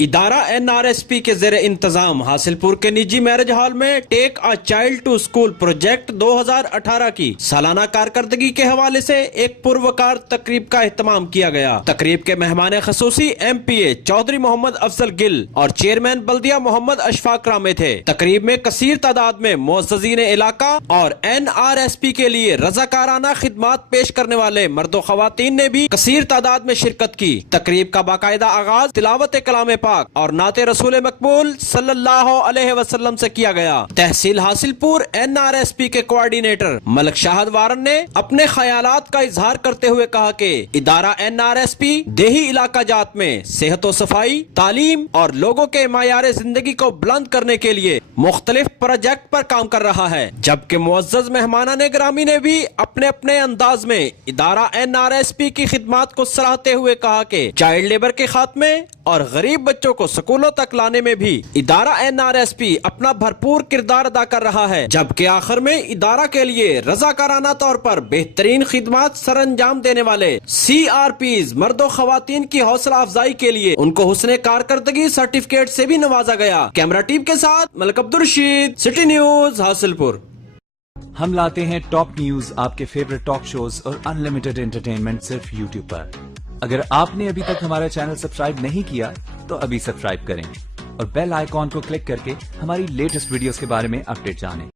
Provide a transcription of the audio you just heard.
ادارہ NRSP کے زیر انتظام حاصل پور کے نجی میرج ہال میں take a child to school project 2018 کی سالانہ کارکردگی کے حوالے سے ایک پروکار تقریب کا اہتمام کیا گیا۔ تقریب کے مہمان خصوصی MPA چودھری محمد افضل گل اور چیئرمین بلدیہ محمد اشفاق رامے تھے۔ تقریب میں کثیر تعداد میں معززین علاقہ اور NRSP کے لیے رضاکارانہ خدمات پیش کرنے والے مرد و خواتین نے بھی کثیر تعداد میں شرکت کی۔ تقریب کا باقاعدہ آغاز تلاوت کلام پاک اور نعت رسول مقبول صلی اللہ علیہ وسلم سے کیا گیا۔ تحصیل حاصل پور NRSP کے کوارڈینیٹر ملک شاہد وارن نے اپنے خیالات کا اظہار کرتے ہوئے کہا کہ ادارہ NRSP دیہی علاقہ جات میں صحت و صفائی، تعلیم اور لوگوں کے معیار زندگی کو بلند کرنے کے لیے مختلف پروجیکٹ پر کام کر رہا ہے، جبکہ معزز مہمانان گرامی نے بھی اپنے اپنے انداز میں ادارہ NRSP کی خدمات کو سراہتے ہوئے کہا کہ چائلڈ لیبر کے خاتمے اور غریب بچوں کو سکولوں تک لانے میں بھی ادارہ NRSP اپنا بھرپور کردار ادا کر رہا ہے، جبکہ آخر میں ادارہ کے لیے رضاکارانہ طور پر بہترین خدمات سر انجام دینے والے CRPs مرد و خواتین کی حوصلہ افزائی کے لیے ان کو حسن کارکردگی سرٹیفکیٹ سے بھی نوازا گیا۔ کیمرہ ٹیم کے ساتھ ملک عبدالرشید، سٹی نیوز حاصل پور۔ ہم لاتے ہیں ٹاپ نیوز، آپ کے فیورٹ ٹاک شوز اور انلمیٹڈ انٹرٹینمنٹ صرف YouTube پر۔ اگر آپ نے ابھی تک ہمارا چینل سبسکرائب نہیں کیا تو ابھی سبسکرائب کریں اور بیل آئیکن کو کلک کر کے ہماری لیٹسٹ ویڈیوز کے بارے میں اپڈیٹ جانیں۔